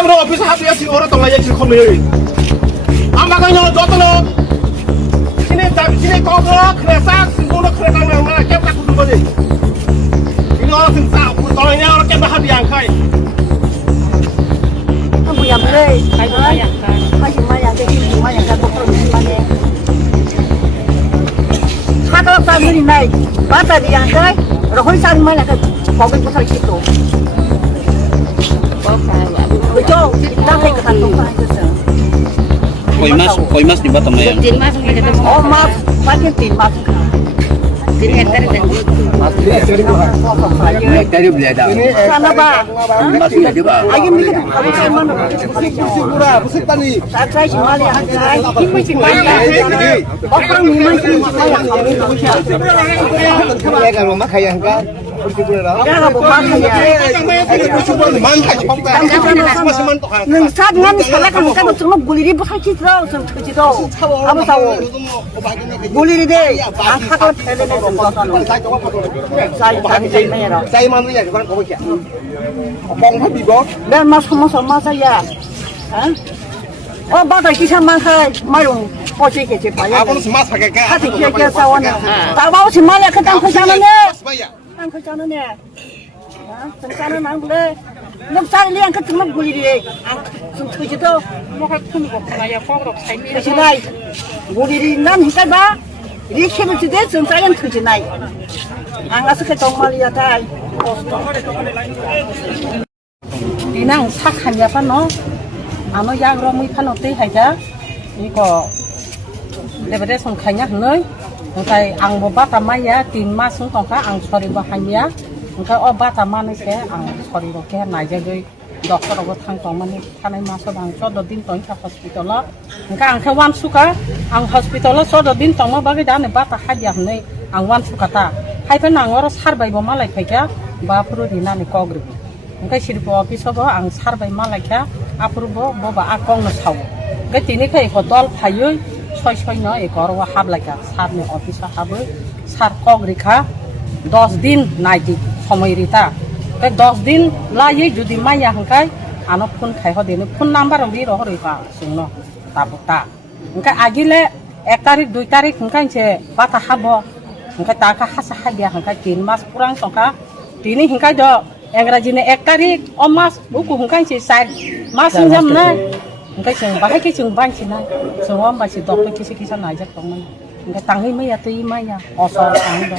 Camera office হাতে আছি ওরা তো মাইয়া কি খমে আমাকে না যত না sini kau kerasa semua kereta yang mana kau tak kudu balik ini orang sengsa kalau ini orang kau hati yang kai kamu yang beli kamu yang kan kamu yang jadi kamu yang kan betul mana kalau sambil ini naik mata dia yang kai rohoi sambil mana kan kau besar gitu betul kita kayak ketantung Koi mas di Batam ya. Oh mas, pakai tin mas. Tin hektar dan. Dari beli ada. Sana ba? Mas beli juga. Ayo mikir, kamu kayak mana? Pusing tadi Saya cuma lihat saya, ini cuma lihat. Orang memang cuma lihat. Ya kalau mak kayak kan Ya bukan Nungsat ngan salah kamu kan cuma guliri bukan citra, cuma citra. Apa tahu? Guliri deh. Angkat kalau tele deh semua. Saya tadi merah. saya mana ya kan kau kaya bong habi bong Dan mas sama saya. Oh, bagai kita makai mayung. Pojok kecil payah. aku semua pakai kan Hati kira sawan. Tak mau semuanya ketang kesana ni. semua Ang kesana ni. Kesana nang boleh. Nungsat ni angkat cuma guliri deh. Cuma citra. Muka pun kok kaya kok saya ni. Kecinai. Guliri nan hikai ba. Ini siapa citra cuma saya yang kecinai. Angkat seketong malia tay. Dinang sak hanya apa no? Ano yang ramai panoti saja. Ini kok daripada songkanya hnoi. Engkai ang boba tamaya tin mas songka ang sorry bahaya. Engkai obat tamane se ang sorry roke naja goi dokter obat thang tomani thanai maso bang so do din toin ka hospital la. Engkai ang khawan suka ang hospital la so do din tongma bagi dane bata haja hnoi ang wan suka ta. Hai penang oros harbai bo malai khaika ba puru dinani kogri. Engkai sirpo office bo ang sarbai malai kha apurbo bo ba akong no saw. Engkai tini khai hodol phayoi ছয় নয় acre hub লাগা সার নি office hub সার cock রেখা 10 দিন nightie সময় রিতা 10 দিন লাই যদি মাইয়া হাঙ্কাই আনো ফোন খাই হদেনে ফোন নাম্বার রি রহ রেপা সুনো তাবতা হাঙ্কা আগিলে 1 তারিখ 2 তারিখ হাঙ্কাইছে বাতা হাব হাঙ্কা তাকা হাসা হাবিয়া হাঙ্কা 3 মাস পুরাং তকা তিনি হাঙ্কাই দ ইংরাজিনে 1 তারিখ অ মাস বুকু হাঙ্কাইছে 4 মাস জাম না Engkai sing bahai ke sing ban sina semua masih dokter kisi-kisa najak tong engkai tangi maya tei maya osor tangi do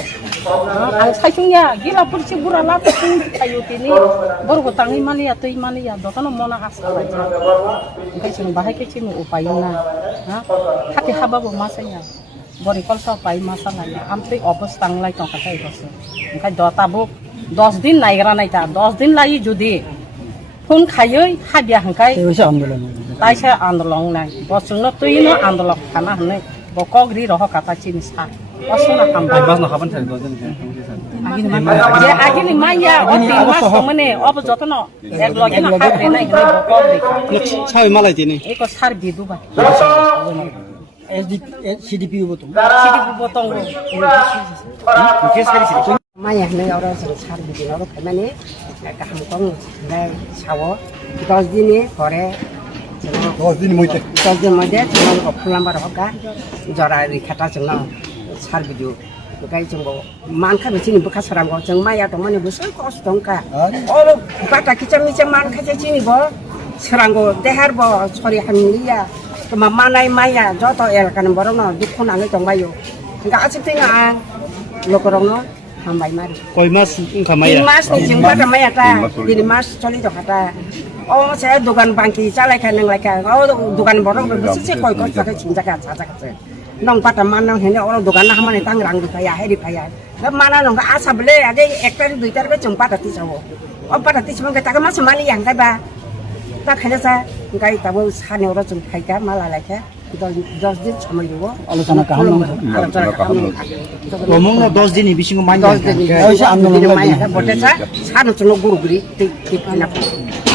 ang sajunya gila purci burala pun kayu tini baru tangi malia tei malia dokter mona asal aja engkai sing bahai ke sing upayana hati haba bo masanya bori kolsa pai masalahnya ampe opos tanglai tong katai bos engkai do tabuk 10 din naigara naita 10 din lai judi phun khayoi habia hangkai তাই সে আন্দোলন নাই বসুন তুই ন আন্দোলন খানা হনে বকগরি রহ কাটা চিনসা অসনা হামবা বাস না খাবান থাকি দজন যে আগিনি মাইয়া ও তিন মাস মানে অব যতন এক লগে না খাবে নাই বকগরি ছাই মালাই দিনে এক সার বিদু বা সিডিপি বতো সিডিপি বতং কেস করিছি মাইয়া নে আর সার বিদু আর মানে কাহাম কং নাই সাও 10 দিনে পরে 10 din moite 10 din moite chungo ko pulambar hoka jora rikhata chungna sar video kai chungo man kha bichini bukha sarango chung maya to mane busai kos tongka oro bata kicham ni man kha chini bo sarango dehar bo sori hamliya to manai maya joto el kan borono dukun ange tongbayo ga achitinga lokorong no hambai mari koi mas khamaya mas ni jingba kamaya ta dini mas choli to kata Oh saya dukan bangki calai kan yang lagi oh dukan borong bersih koi koi pakai cinta kan caca caca nong pada mana ini orang dukan lah mana tangerang di payah di payah lah mana nong asa beli ada ekor 2 tar ke jumpa tadi sawo oh pada tadi cuma kita kan masih mali yang kaya tak hanya saya kaya tahu sana orang cuma kaya malah lagi kita 10 din sama juga আলোচনা কাহাম ngomong no 10 din ibising main 10 din bisa andolong main bote sa sana cuma guru guri di mana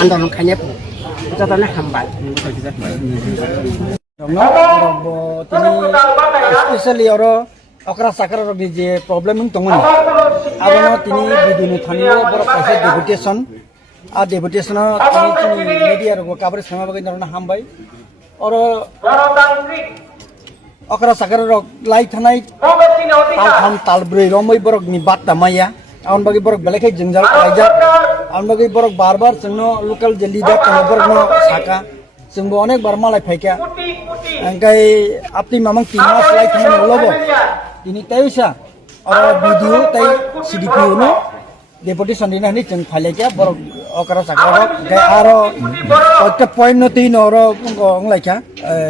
andolong kanya pun itu tanah hambal tini especially oro okra sakar di je problem tung tongani abono tini bidunu thanio bor paise deputation আর deputation media রোগ কাবরে সামা বাকি নরনা হামবাই আর অকরা সাকার rock লাই থানাই তালখান তালব্रै রमै বরক नि बात माया आउन बाकी बरक बेलेखै जंजाल रायजा आउन बाकी बरक बार-बार जोंनो लोकल जे लिडार तनो बरक नो साका जोंबो अनेक बार मालाय फायका अंगाय आपनि मामं 3 मास लाई थाना लबो दिनि तैसा और भिडियो तै सीडीपी नो डेपुटेशन दिना नि जों फायलायका बरक अकरा साका रक गाय आरो प्रत्येक पॉइंट न तीन और अंगलायका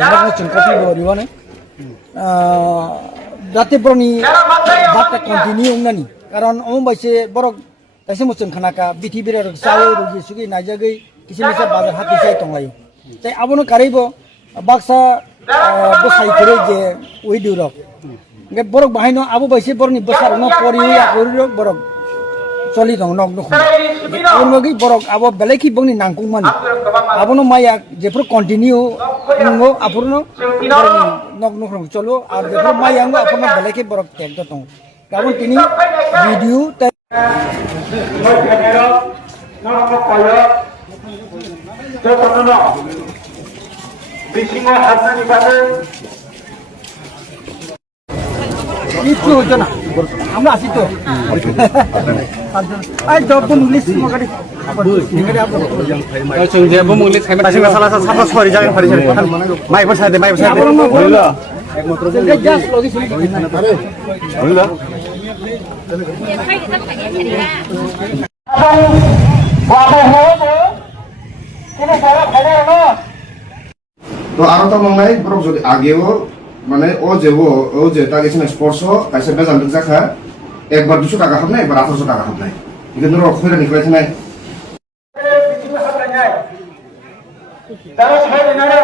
नक जों कपि बरिवाने जाते बरनि बातटा कन्टिनिउ नानि कारण अम बाइसे बरक काइसे मुचन खानाका बिथि बिरार साव रुगि सुगि नाजागै किसिमिसा बाजार हाति साइ तंलायो ताइ आबोनो कारेबो बाक्सा बसाइ करे जे उइदु रक गे बरक बाहायनो आबो बाइसे बरनि बसार न परियो या करियो बरक चलि दं नक नख उनगि बरक आबो बेलेखि बंनि नांकुं मानि आबोनो माया जेफोर कन्टिनिउ नंगो आफुरनो नक नख चलो आर जेफोर मायांगो आफुरनो बेलेखि बरक टेक दं गाबोन तिनि भिडियो itu jana আমরা আসি তো আই জব মুংলিশ মগারি নিগরে আপনি जों जेबो मुंलिस खायमा दासिम साला साफा सरि जागोन फारि माइबो सादे होइला एकमात्र जों जास लगि सरि होइला তো আরো তো মঙ্গাই ব্রক যদি আগেও মানে ও যে তাকে সিনা স্পর্শ কাইসে বেজান দিক জাখা একবার 200 টাকা হাবনাই একবার 1800 টাকা হাবনাই কিন্তু রক ফেরা নিকলাই থানাই তারা ছয় দিনারে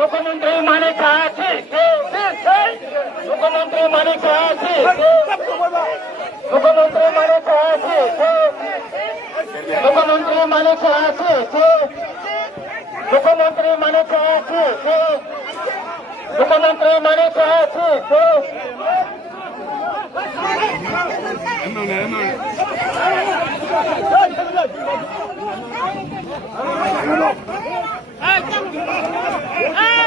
मुख्यमंत्री माने कहा थे मुख्यमंत्री माने कहा थे मुख्यमंत्री माने कहा थे मुख्यमंत्री माने कहा थे मुख्यमंत्री माने कहा थे मुख्यमंत्री माने कहा थे Hey!